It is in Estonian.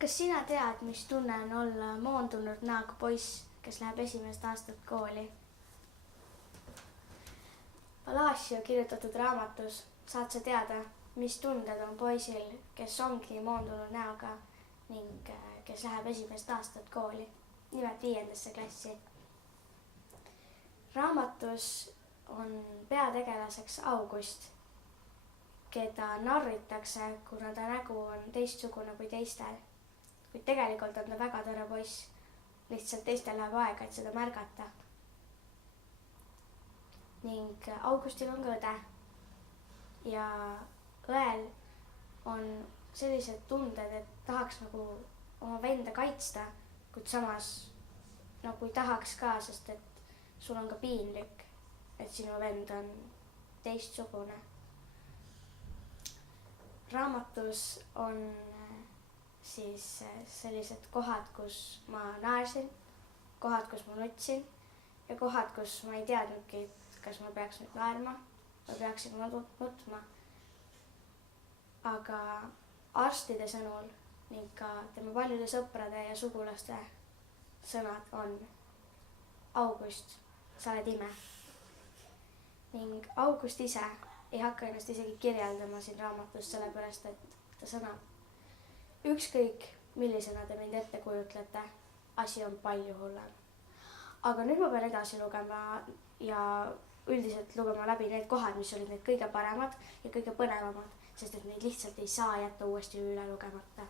Kas sina tead, mis tunne on olla moondunud näoga poiss, kes läheb esimest aastat kooli? Palacio kirjutatud raamatus saad sa teada, mis tunded on poisil, kes ongi moondunud näoga ning kes läheb esimest aastat kooli, nimelt 5. klassi. Raamatus on peategelaseks August, keda narritakse, kuna ta nägu on teistsugune kui teistel. Kuid tegelikult on ta väga tore poiss, lihtsalt teistel läheb aega, et seda märgata. Ning Augustil on ka õde ja õel on sellised tunded, et tahaks nagu oma venda kaitsta, kuid samas nagu ei tahaks ka, sest et sul on ka piinlik, et sinu vend on teistsugune. Raamatus on siis sellised kohad, kus ma naersin, kohad, kus ma nutsin ja kohad, kus ma ei teadnudki, kas ma peaks nüüd naerma või peaksin nutma. Aga arstide sõnul ning ka tema paljude sõprade ja sugulaste sõnad on: August, sa oled ime. Ning August ise ei hakka ennast isegi kirjeldama siin raamatus, sellepärast et ta sõnab: ükskõik, millisena te mind ette kujutlete, asi on palju hullem. Aga nüüd ma pean edasi lugema ja üldiselt lugema läbi need kohad, mis olid need kõige paremad ja kõige põnevamad, sest et neid lihtsalt ei saa jätta uuesti üle lugemata.